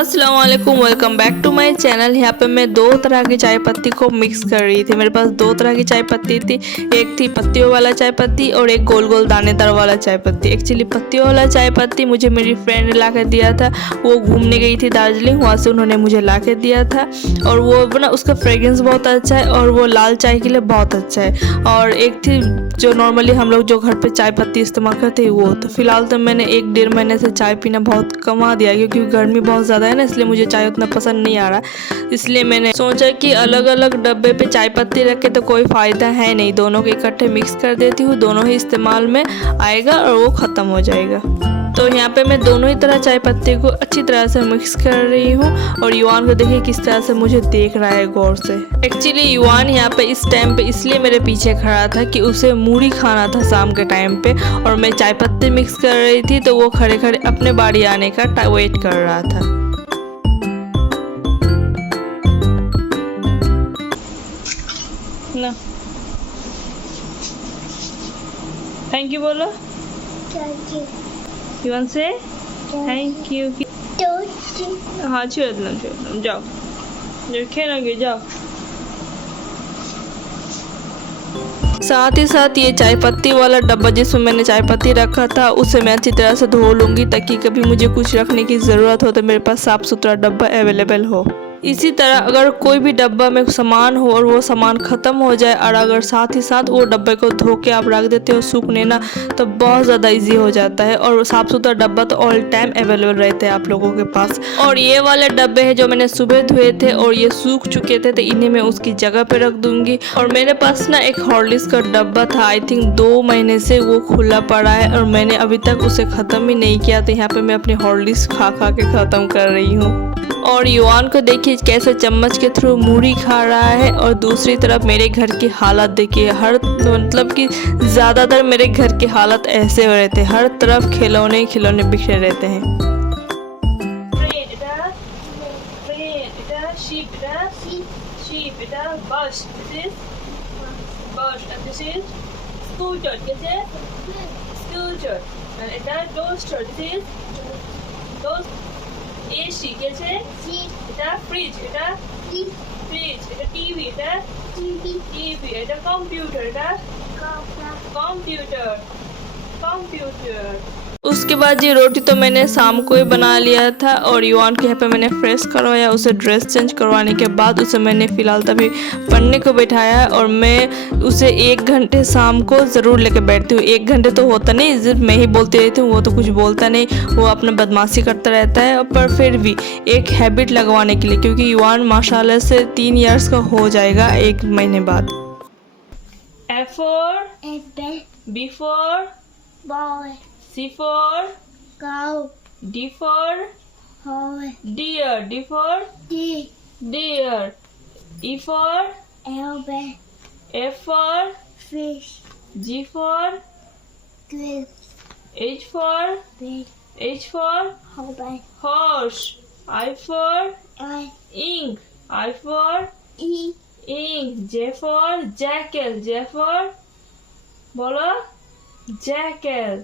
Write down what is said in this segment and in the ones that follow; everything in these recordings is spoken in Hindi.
अस्सलाम वालेकुम, welcome back to my channel. यहाँ पे मैं दो तरह की चाय पत्ती को मिक्स कर रही थी। मेरे पास दो तरह की चाय पत्ती थी, एक थी पत्तियों वाला चाय पत्ती और एक गोल गोल दानेदार वाला चाय पत्ती। एक्चुअली पत्तियों वाला चाय पत्ती मुझे मेरी फ्रेंड ने ला के दिया था। वो घूमने गई थी दार्जिलिंग, वहाँ से उन्होंने मुझे ला के दिया था। और वो ना उसका फ्रेग्रेंस बहुत अच्छा है और वो लाल चाय के लिए बहुत अच्छा है। और एक थी जो नॉर्मली हम लोग जो घर पे चाय पत्ती इस्तेमाल करते हैं वो। तो फिलहाल तो मैंने 1-1.5 महीने से चाय पीना बहुत कमा दिया, क्योंकि गर्मी बहुत ज़्यादा है ना, इसलिए मुझे चाय उतना पसंद नहीं आ रहा। इसलिए मैंने सोचा कि अलग अलग डब्बे पे चाय पत्ती रखे तो कोई फ़ायदा है नहीं, दोनों के इकट्ठे मिक्स कर देती हूँ, दोनों ही इस्तेमाल में आएगा और वो ख़त्म हो जाएगा। तो यहाँ पे मैं दोनों ही तरह चाय पत्ती को अच्छी तरह से मिक्स कर रही हूँ। और युवान को देखिए किस तरह से मुझे देख रहा है गौर से। एक्चुअली युवान यहाँ पे इस टाइम पे इसलिए मेरे पीछे खड़ा था कि उसे मूढ़ी खाना था शाम के टाइम पे, और मैं चाय पत्ती मिक्स कर रही थी, तो वो खड़े खड़े अपने बारी आने का वेट कर रहा था। ना थैंक यू बोलो। You want to say? Thank you. हाँ छोड़ दो, जाओ जो खेलोगे जाओ। साथ ही साथ ये चाय पत्ती वाला डब्बा जिसमें मैंने चाय पत्ती रखा था उसे मैं अच्छी तरह से धो लूँगी, ताकि कभी मुझे कुछ रखने की ज़रूरत हो तो मेरे पास साफ़ सुथरा डब्बा अवेलेबल हो। इसी तरह अगर कोई भी डब्बा में सामान हो और वो सामान ख़त्म हो जाए, और अगर साथ ही साथ वो डब्बे को धो के आप रख देते हो सूखने ना, तो बहुत ज़्यादा इजी हो जाता है। और साफ़ सुथरा डब्बा तो ऑल टाइम अवेलेबल रहते हैं आप लोगों के पास। और ये वाले डब्बे हैं जो मैंने सुबह धोए थे और ये सूख चुके थे, तो इन्हें मैं उसकी जगह पे रख दूँगी। और मेरे पास ना एक हॉर्लिक्स का डब्बा था, आई थिंक 2 महीने से वो खुला पड़ा है और मैंने अभी तक उसे ख़त्म ही नहीं किया। तो यहाँ पर मैं अपनी हॉर्लिक्स खा खा के ख़त्म कर रही हूँ। और युवान को देखिए कैसे चम्मच के थ्रू मूढ़ी खा रहा है। और दूसरी तरफ मेरे घर की हालत देखिए, हर मतलब कि ज़्यादातर मेरे घर की हालत ऐसे हो रहते हैं, हर तरफ खिलौने खिलौने बिखरे रहते हैं। এসি গেছে, এটা ফ্রিজ, এটা ফ্রিজ, এটা টিভি, এটা টিভি, এটা কম্পিউটার, এটা কম্পিউটার। उसके बाद ये रोटी तो मैंने शाम को ही बना लिया था। और युवान के यहाँ पे मैंने फ्रेश करवाया, उसे ड्रेस चेंज करवाने के बाद उसे मैंने फ़िलहाल तभी पढ़ने को बैठाया। और मैं उसे 1 घंटे शाम को ज़रूर लेके बैठती हूँ। 1 घंटे तो होता नहीं, सिर्फ मैं ही बोलती रहती हूँ, वो तो कुछ बोलता नहीं, वो अपना बदमाशी करता रहता है। पर फिर भी एक हैबिट लगवाने के लिए, क्योंकि युवान माशाल्लाह से 3 इयर्स का हो जाएगा 1 महीने बाद। F for B for boy, C for cow, D for deer, D for deer, E for elephant, F for fish, G for grapes, H for horse, I for ink, I for ink, J for jackal, J for बोलो jackal।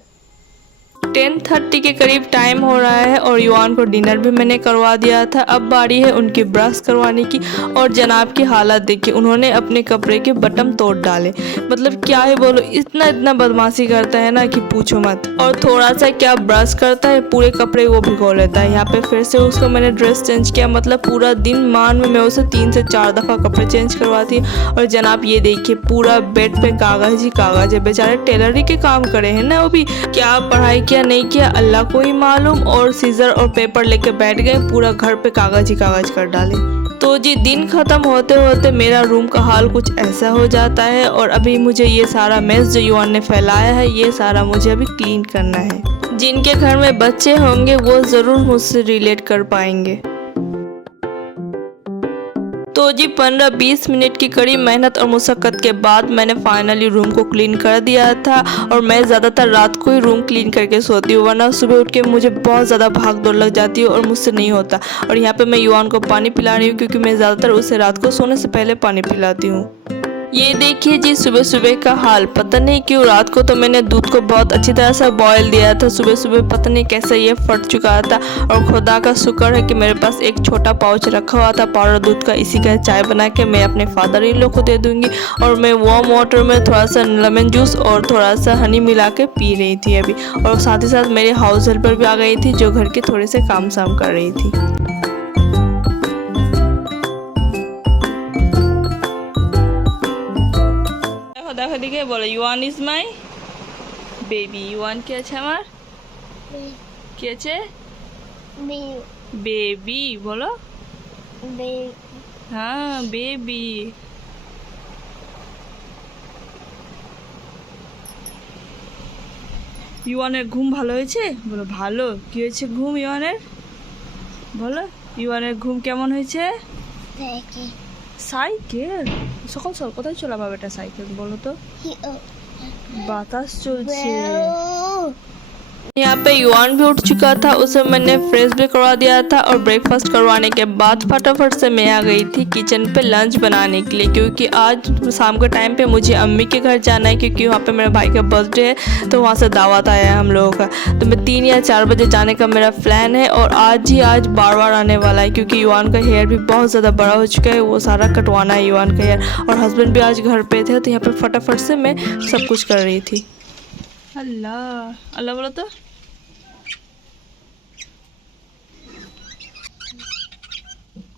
10:30 के करीब टाइम हो रहा है और युवान को डिनर भी मैंने करवा दिया था। अब बारी है उनकी ब्रश करवाने की। और जनाब की हालत देखिए, उन्होंने अपने कपड़े के बटन तोड़ डाले। मतलब क्या है बोलो, इतना बदमाशी करता है ना कि पूछो मत। और थोड़ा सा क्या ब्रश करता है, पूरे कपड़े वो भिगो लेता है। यहाँ पे फिर से उसको मैंने ड्रेस चेंज किया, मतलब पूरा दिन मान में मैं उसे 3 से 4 दफ़ा कपड़े चेंज करवाती। और जनाब ये देखिए पूरा बेड पे कागज़ ही कागज़ है। बेचारे टेलरी के काम करे हैं ना, वो भी क्या पढ़ाई किया नहीं किया अल्लाह को ही मालूम। और सीजर और पेपर लेके बैठ गए, पूरा घर पे कागज़ ही कागज़ कर डाले। तो जी दिन ख़त्म होते होते मेरा रूम का हाल कुछ ऐसा हो जाता है। और अभी मुझे ये सारा मेस जो युवान ने फैलाया है, ये सारा मुझे अभी क्लीन करना है। जिनके घर में बच्चे होंगे वो ज़रूर मुझसे रिलेट कर पाएंगे। तो जी 15-20 मिनट की कड़ी मेहनत और मुशक्क़त के बाद मैंने फाइनली रूम को क्लीन कर दिया था। और मैं ज़्यादातर रात को ही रूम क्लीन करके सोती हूँ, वरना सुबह उठ के मुझे बहुत ज़्यादा भाग दौड़ लग जाती है और मुझसे नहीं होता। और यहाँ पे मैं युवान को पानी पिला रही हूँ, क्योंकि मैं ज़्यादातर उसे रात को सोने से पहले पानी पिलाती हूँ। ये देखिए जी सुबह सुबह का हाल। पता नहीं क्यों रात को तो मैंने दूध को बहुत अच्छी तरह से बॉयल दिया था। सुबह सुबह पता नहीं कैसे ये फट चुका था। और खुदा का शुक्र है कि मेरे पास एक छोटा पाउच रखा हुआ था पाउडर दूध का। इसी का चाय बना के मैं अपने फादर इन लोग को दे दूंगी। और मैं वार्म वाटर में थोड़ा सा लेमन जूस और थोड़ा सा हनी मिला के पी रही थी अभी। और साथ ही साथ मेरे हाउस हेल्पर भी आ गई थी जो घर के थोड़े से काम साम कर रही थी। देखो दिखे बोलो युवान इज माई बेबी। युवान क्या আছে আমার কি আছে बेबी बोलो हाँ बेबी। ইউয়ানের ঘুম ভালো হয়েছে বলো ভালো। কি হয়েছে ঘুম ইউয়ানের বলো। ইউয়ানের ঘুম কেমন হয়েছে? সাইকেল সকাল সকাল কোথায় চলাবা বেটা সাইকেল বলো তো? বাতাস চলছে। यहाँ पे युवान भी उठ चुका था। उसे मैंने फ्रेश भी करवा दिया था और ब्रेकफास्ट करवाने के बाद फटाफट से मैं आ गई थी किचन पे लंच बनाने के लिए, क्योंकि आज शाम के टाइम पे मुझे अम्मी के घर जाना है, क्योंकि वहाँ पे मेरे भाई का बर्थडे है तो वहाँ से दावत आया है हम लोगों का। तो मैं 3 या 4 बजे जाने का मेरा प्लान है और आज बार बार आने वाला है, क्योंकि युवान का हेयर भी बहुत ज़्यादा बड़ा हो चुका है। वो सारा कटवाना है युवान का हेयर। और हस्बैंड भी आज घर पे थे तो यहाँ पे फटाफट से मैं सब कुछ कर रही थी। अल्लाह अल्लाह बोलो तो।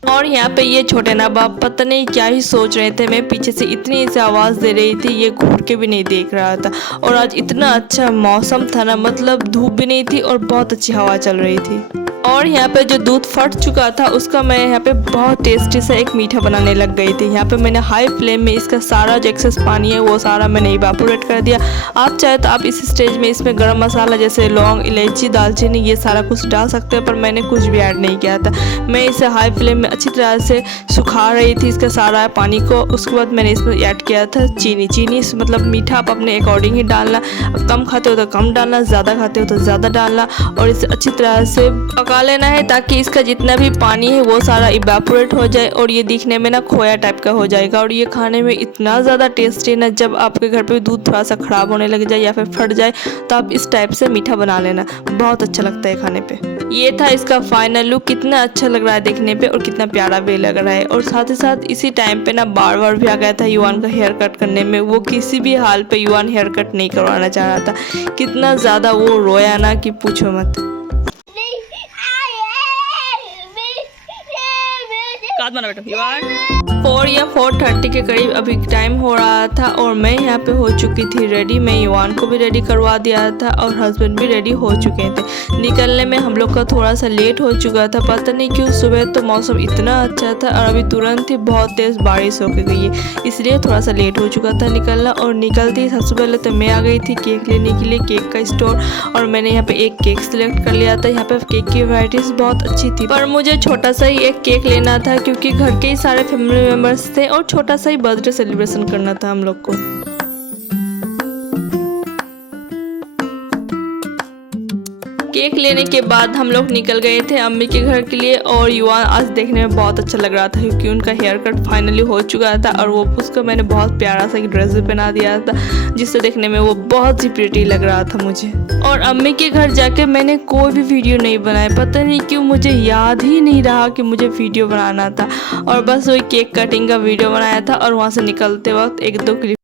और यहाँ पे ये छोटे ना बाप पता नहीं क्या ही सोच रहे थे। मैं पीछे से इतनी से आवाज़ दे रही थी, ये घूर के भी नहीं देख रहा था। और आज इतना अच्छा मौसम था ना, मतलब धूप भी नहीं थी और बहुत अच्छी हवा चल रही थी। और यहाँ पे जो दूध फट चुका था उसका मैं यहाँ पे बहुत टेस्टी सा एक मीठा बनाने लग गई थी। यहाँ पे मैंने हाई फ्लेम में इसका सारा जो एक्सेस पानी है वो सारा मैंने इवापोरेट कर दिया। आप चाहे तो आप इस स्टेज में इसमें गरम मसाला जैसे लौंग इलायची दालचीनी ये सारा कुछ डाल सकते हैं, पर मैंने कुछ भी ऐड नहीं किया था। मैं इसे हाई फ्लेम में अच्छी तरह से सुखा रही थी इसका सारा पानी को। उसके बाद मैंने इसमें ऐड किया था चीनी मतलब मीठा आप अपने अकॉर्डिंग ही डालना। कम खाते हो तो कम डालना, ज़्यादा खाते हो तो ज़्यादा डालना। और इसे अच्छी तरह से पका लेना है ताकि इसका जितना भी पानी है वो सारा इवेपोरेट हो जाए और ये दिखने में ना खोया टाइप का हो जाएगा। और ये खाने में इतना ज़्यादा टेस्टी ना, जब आपके घर पे दूध थोड़ा सा ख़राब होने लग जाए या फिर फट जाए तो आप इस टाइप से मीठा बना लेना, बहुत अच्छा लगता है खाने पे। ये था इसका फाइनल लुक। कितना अच्छा लग रहा है देखने पे और कितना प्यारा भी लग रहा है। और साथ ही साथ इसी टाइम पे ना बार भी आ गया था युवान का हेयर कट करने में। वो किसी भी हाल पे युवान हेयर कट नहीं करवाना चाह रहा था। कितना ज़्यादा वो रोया ना कि पूछो मत। 4 या 4:30 के करीब अभी टाइम हो रहा था और मैं यहाँ पे हो चुकी थी रेडी। मैं युवान को भी रेडी करवा दिया था और हस्बैंड भी रेडी हो चुके थे। निकलने में हम लोग का थोड़ा सा लेट हो चुका था। पता नहीं क्यों सुबह तो मौसम इतना अच्छा था और अभी तुरंत ही बहुत तेज़ बारिश होके गई है, इसलिए थोड़ा सा लेट हो चुका था निकलना। और निकलती सबसे पहले तो मैं आ गई थी केक लेने के लिए, केक का स्टोर। और मैंने यहाँ पे एक केक सिलेक्ट कर लिया था। यहाँ पे केक की वैरायटीज़ बहुत अच्छी थी, पर मुझे छोटा सा ही एक केक लेना था क्योंकि घर के ही सारे फैमिली मेम्बर्स थे और छोटा सा ही बर्थडे सेलिब्रेशन करना था हम लोग को। केक लेने के बाद हम लोग निकल गए थे अम्मी के घर के लिए। और युवान आज देखने में बहुत अच्छा लग रहा था क्योंकि उनका हेयर कट फाइनली हो चुका था और वो उसको मैंने बहुत प्यारा सा ड्रेस भी पहना दिया था जिससे देखने में वो बहुत ही प्रिटी लग रहा था मुझे। और अम्मी के घर जाके मैंने कोई भी वीडियो नहीं बनाया। पता नहीं क्यों मुझे याद ही नहीं रहा कि मुझे वीडियो बनाना था, और बस वही केक कटिंग का वीडियो बनाया था और वहाँ से निकलते वक्त 1-2 क्लिप।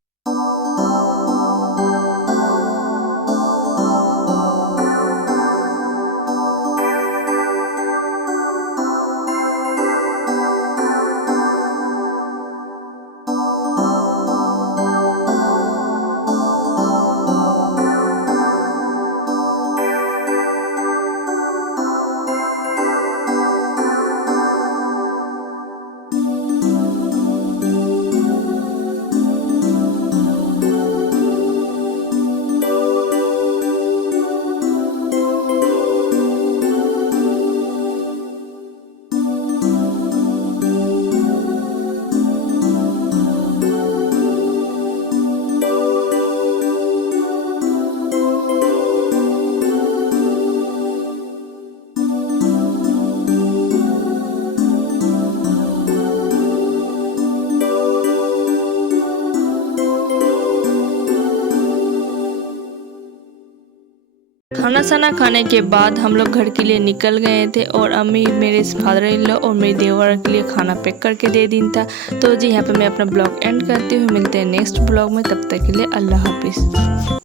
खाना साना खाने के बाद हम लोग घर के लिए निकल गए थे और अम्मी मेरे फादर इन लॉ और मेरे देवर के लिए खाना पैक करके दे दी था। तो जी यहाँ पे मैं अपना ब्लॉग एंड करती हूँ। मिलते हैं नेक्स्ट ब्लॉग में, तब तक के लिए अल्लाह हाफिज़।